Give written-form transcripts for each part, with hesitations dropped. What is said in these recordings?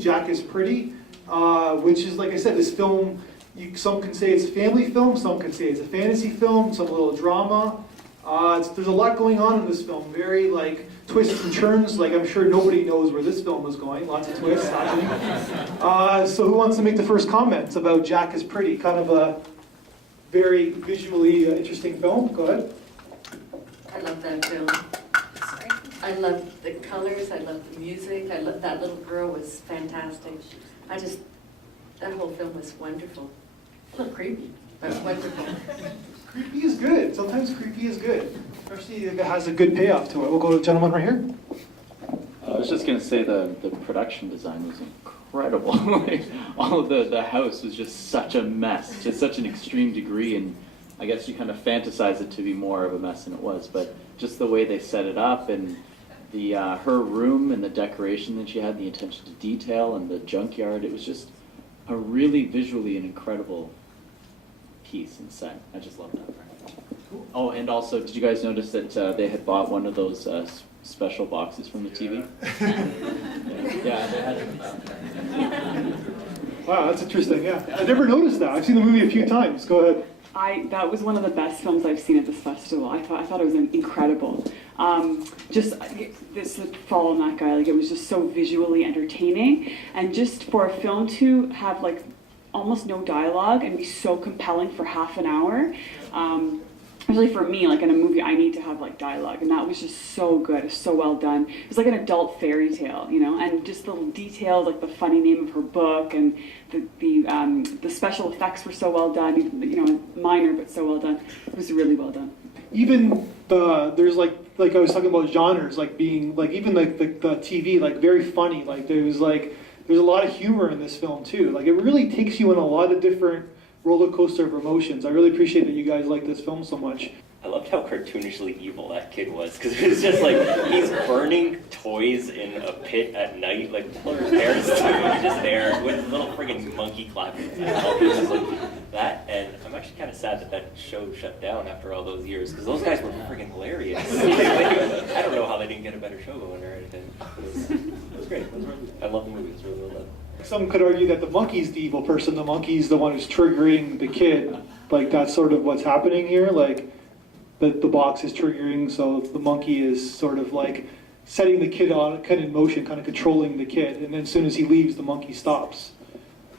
Jack is Pretty, which is, like I said, this film, some can say it's a family film, some can say it's a fantasy film, some a little drama. There's a lot going on in this film, very like twists and turns, like I'm sure nobody knows where this film was going, lots of twists happening. So who wants to make the first comments about Jack is Pretty? Kind of a very visually interesting film. Go ahead. I love that film. I love the colors, I love the music, I love that little girl was fantastic. That whole film was wonderful. A little creepy, but wonderful. Creepy is good. Sometimes creepy is good, especially if it has a good payoff to it. We'll go to the gentleman right here. I was just going to say the production design was incredible. Like, all of the house was just such a mess, to such an extreme degree, and I guess you kind of fantasize it to be more of a mess than it was, but just the way they set it up and the her room and the decoration that she had, the attention to detail and the junkyard, it was just a really visually an incredible piece and set. I just love that. Oh, and also, did you guys notice that they had bought one of those special boxes from the TV? Yeah, they had it. Wow, that's interesting, yeah. I never noticed that. I've seen the movie a few times. Go ahead. That was one of the best films I've seen at this festival. I thought it was incredible. This following that guy, like it was just so visually entertaining, and just for a film to have like almost no dialogue and be so compelling for half an hour. Especially for me, like in a movie, I need to have like dialogue, and that was just so good, so well done. It was like an adult fairy tale, you know, and just the little details, like the funny name of her book, and the special effects were so well done. You know, minor but so well done. It was really well done. Even there's like I was talking about genres, like being like even like the TV, like very funny. Like there's a lot of humor in this film too. Like it really takes you in a lot of different roller coaster of emotions. I really appreciate that you guys like this film so much. I loved how cartoonishly evil that kid was, because it was just like, he's burning toys in a pit at night, like what are his parents doing? He's just there with a little friggin' monkey clapping his hands. It was just like that, and I'm actually kind of sad that show shut down after all those years, because those guys were friggin' hilarious. I don't know how they didn't get a better show going or anything. It was great. I love the movie. It was really well done. Some could argue that the monkey's the evil person, the monkey's the one who's triggering the kid. Like that's sort of what's happening here. Like the box is triggering, so the monkey is sort of like setting the kid on kind of in motion, kind of controlling the kid. And then as soon as he leaves, the monkey stops.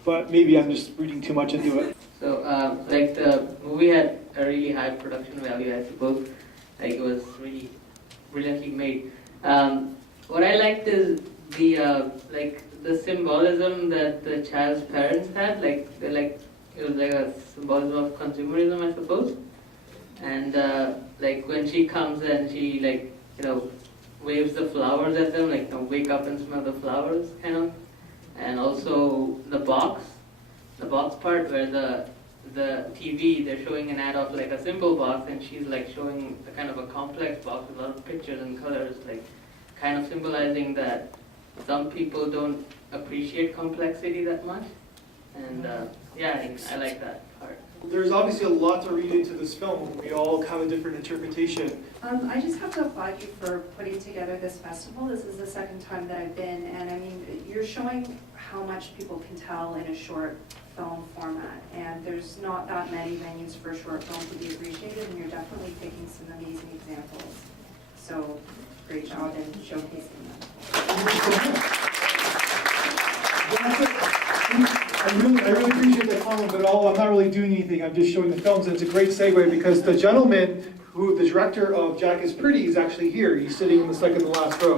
But maybe I'm just reading too much into it. So like the movie had a really high production value, I suppose. Like it was really brilliantly made. What I liked is the symbolism that the child's parents had, it was like a symbolism of consumerism, I suppose. And like when she comes and she waves the flowers at them, like wake up and smell the flowers, kind of. And also the box part where the TV, they're showing an ad of like a simple box, and she's like showing a kind of a complex box with a lot of pictures and colors, like kind of symbolizing that some people don't appreciate complexity that much, and yeah, I like that part. There's obviously a lot to read into this film. We all have a different interpretation. I just have to applaud you for putting together this festival. This is the second time that I've been, and I mean, you're showing how much people can tell in a short film format, and there's not that many venues for short film to be appreciated, and you're definitely picking some amazing examples. So, great job in showcasing them. I really appreciate that comment, but I'm not really doing anything. I'm just showing the films, and it's a great segue because the gentleman the director of Jack is Pretty is actually here. He's sitting in the second to last row.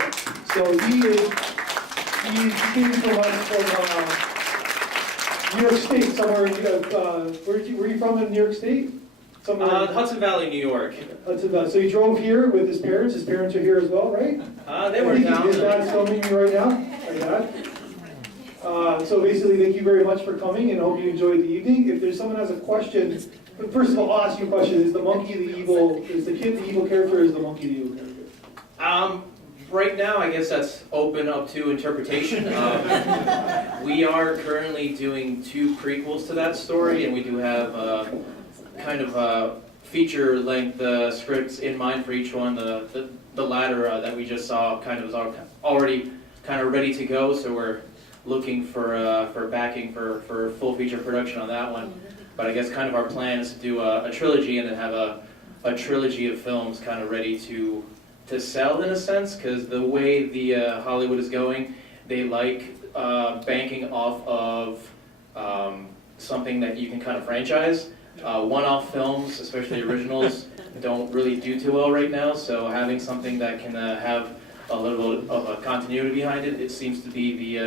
So he came from New York State, somewhere. Where are you from in New York State? Hudson Valley, New York. Hudson Valley. So he drove here with his parents. His parents are here as well, right? They were down. His dad's filming me right now. My dad. So basically, thank you very much for coming, and I hope you enjoyed the evening. If there's someone has a question, first of all, I'll ask you a question: is the monkey the evil? Is the kid the evil character? Or is the monkey the evil character? Right now, I guess that's open up to interpretation. We are currently doing 2 prequels to that story, and we do have kind of feature-length scripts in mind for each one. The latter that we just saw kind of is already kind of ready to go, so we're looking for backing for full feature production on that one. But I guess kind of our plan is to do a trilogy and then have a trilogy of films kind of ready to sell in a sense, because the way the Hollywood is going, they like banking off of something that you can kind of franchise. One-off films, especially originals, don't really do too well right now, so having something that can have a little bit of a continuity behind it, it seems to be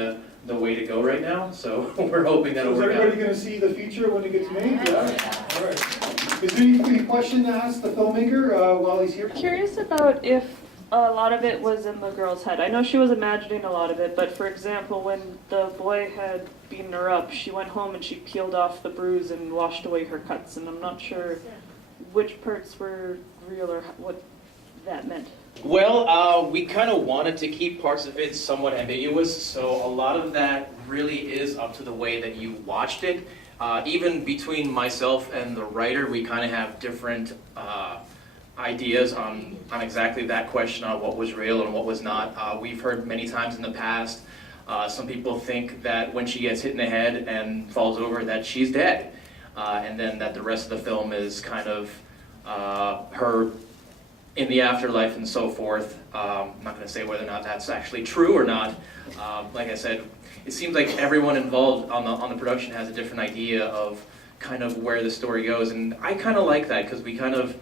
the way to go right now, so we're hoping that'll So is work everybody out. gonna see the feature when it gets made? Yeah? All right. Is there any question to ask the filmmaker while he's here? Curious about if a lot of it was in the girl's head. I know she was imagining a lot of it, but for example, when the boy had beaten her up, she went home and she peeled off the bruise and washed away her cuts, and I'm not sure which parts were real or what that meant. Well, we kind of wanted to keep parts of it somewhat ambiguous, so a lot of that really is up to the way that you watched it. Even between myself and the writer, we kind of have different ideas on exactly that question on what was real and what was not. We've heard many times in the past, some people think that when she gets hit in the head and falls over that she's dead, and then that the rest of the film is kind of her in the afterlife and so forth. I'm not going to say whether or not that's actually true or not. Like I said, it seems like everyone involved on the production has a different idea of kind of where the story goes, and I kind of like that because we kind of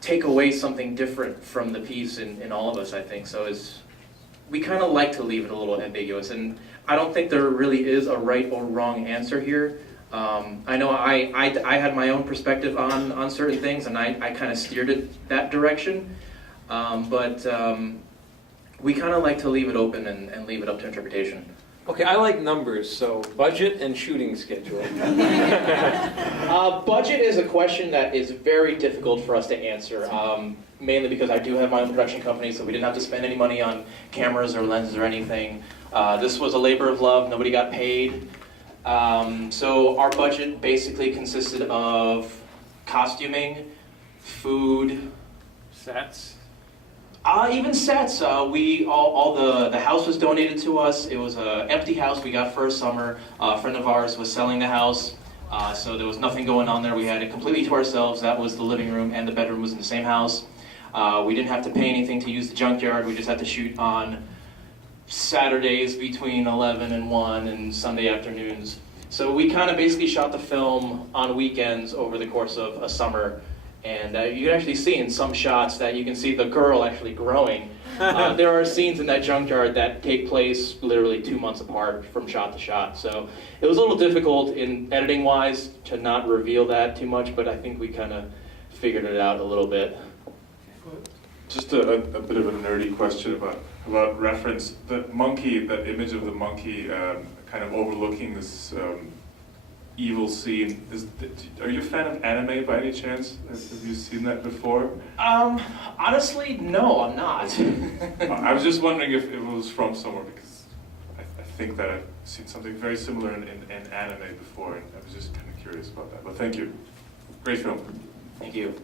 take away something different from the piece in all of us, I think. So we kind of like to leave it a little ambiguous, and I don't think there really is a right or wrong answer here. I know I had my own perspective on certain things, and I kind of steered it that direction, but we kind of like to leave it open and leave it up to interpretation. Okay, I like numbers, so budget and shooting schedule. Budget is a question that is very difficult for us to answer, mainly because I do have my own production company, so we didn't have to spend any money on cameras or lenses or anything. This was a labor of love, nobody got paid. So our budget basically consisted of costuming, food, Sets. even sets. All the house was donated to us. It was an empty house we got for a summer. A friend of ours was selling the house, so there was nothing going on there. We had it completely to ourselves. That was the living room, and the bedroom was in the same house. We didn't have to pay anything to use the junkyard. We just had to shoot on Saturdays between 11 and 1 and Sunday afternoons. So we kind of basically shot the film on weekends over the course of a summer. And you can actually see in some shots that you can see the girl actually growing. There are scenes in that junkyard that take place literally 2 months apart from shot to shot. So it was a little difficult in editing-wise to not reveal that too much, but I think we kind of figured it out a little bit. Just a bit of a nerdy question about reference. The monkey, that image of the monkey kind of overlooking this evil scene. Are you a fan of anime by any chance? Have you seen that before? Honestly, no, I'm not. I was just wondering if it was from somewhere, because I think that I've seen something very similar in anime before, and I was just kind of curious about that. But thank you. Great film. Thank you.